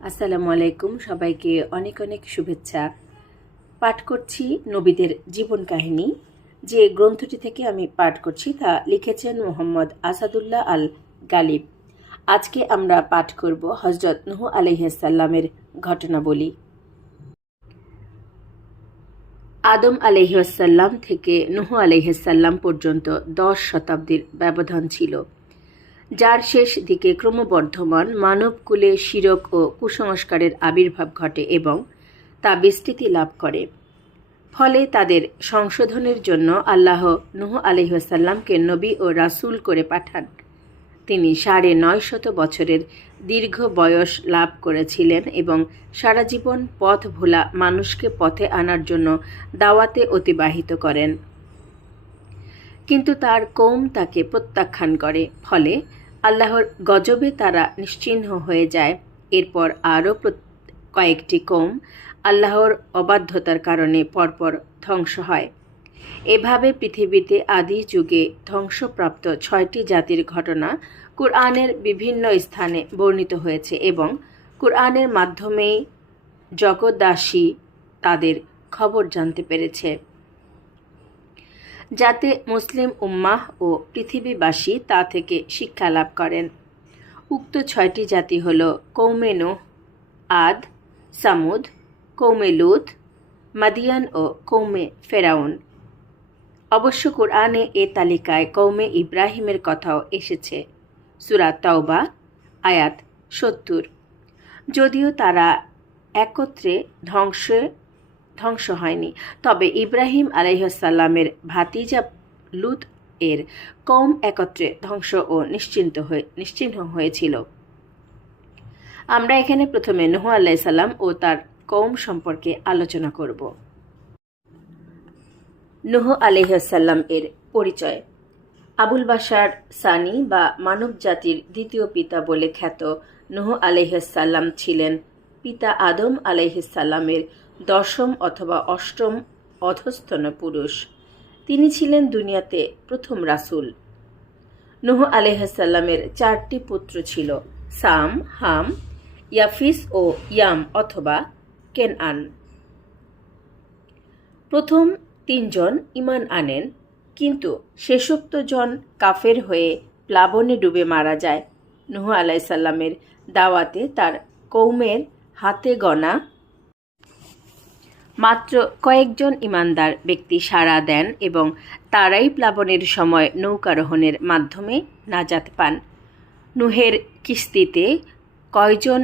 আসসালামু আলাইকুম। সবাইকে অনেক অনেক শুভেচ্ছা। পাঠ করছি নবীদের জীবন কাহিনী। যে গ্রন্থটি থেকে আমি পাঠ করছি তা লিখেছেন মোহাম্মদ আসাদুল্লাহ আল গালিব। আজকে আমরা পাঠ করব হজরত নূহ আলাইহিসসালামের ঘটনাবলী। আদম আলাইহিসসালাম থেকে নূহ আলাইহিসসালাম পর্যন্ত 10 শতাব্দীর ব্যবধান ছিল, যার শেষ দিকে ক্রমবর্ধমান মানবকুলে শিরক ও কুসংস্কারের আবির্ভাব ঘটে এবং তা বিস্তৃতি লাভ করে। ফলে তাদের সংশোধনের জন্য আল্লাহ নূহ আলাইহিসসালামকে নবী ও রাসূল করে পাঠান। তিনি 950 বছরের দীর্ঘ বয়স লাভ করেছিলেন এবং সারা জীবন পথ ভোলা মানুষকে পথে আনার জন্য দাওয়াতে অতিবাহিত করেন। কিন্তু তার কওম তাকে প্রত্যাখ্যান করে, ফলে আল্লাহর গজবে তারা নিশ্চিহ্ন হয়ে যায়। এরপর আরও কয়েকটি কওম আল্লাহর অবাধ্যতার কারণে পরপর ধ্বংস হয়। এভাবে পৃথিবীতে আদি যুগে ধ্বংসপ্রাপ্ত 6টি জাতির ঘটনা কুরআনের বিভিন্ন স্থানে বর্ণিত হয়েছে এবং কুরআনের মাধ্যমেই জগৎবাসী তাদের খবর জানতে পেরেছে, যাতে মুসলিম উম্মাহ ও পৃথিবীবাসী তা থেকে শিক্ষা লাভ করেন। উক্ত 6টি জাতি হল কওমে নূহ, আদ, সামুদ, কওমে লূত, মাদিয়ান ও কওমে ফেরাউন। অবশ্য কুরআনে এ তালিকায় কওমে ইব্রাহিমের কথাও এসেছে। সূরা তাওবা আয়াত 70। যদিও তারা একত্রে ধ্বংস হয়নি, তবে ইব্রাহিম আলাইহিসসালামের ভাতিজা লূত এর কওম একত্রে ধ্বংস ও নিশ্চিহ্ন হয়েছিল। আমরা এখানে প্রথমে নূহ আলাইহিস সালাম ও তার কওম সম্পর্কে আলোচনা করব। নূহ আলাইহিস সালাম এর পরিচয়। আবুল বাশার সানি বা মানব জাতির দ্বিতীয় পিতা বলে খ্যাত নূহ আলাইহিস সালাম ছিলেন পিতা আদম আলাইহিস সালামের 10ম অথবা 8ম অধস্তন পুরুষ। তিনি ছিলেন দুনিয়াতে প্রথম রাসূল। নূহ আলাইহিস সালামের 4টি পুত্র ছিল: সাম, হাম, ইয়াফিস ও ইয়াম অথবা কেনআন। প্রথম 3 জন ঈমান আনেন, কিন্তু শেষোক্ত জন কাফের হয়ে প্লাবনে ডুবে মারা যায়। নূহ আলাইহিস সালামের দাওয়াতে তার কওমের হাতে গোনা মাত্র কয়েকজন ঈমানদার ব্যক্তি সাড়া দেন এবং তারাই প্লাবনের সময় নৌকারোহণের মাধ্যমে নাজাত পান। নূহের কিস্তিতে কয়জন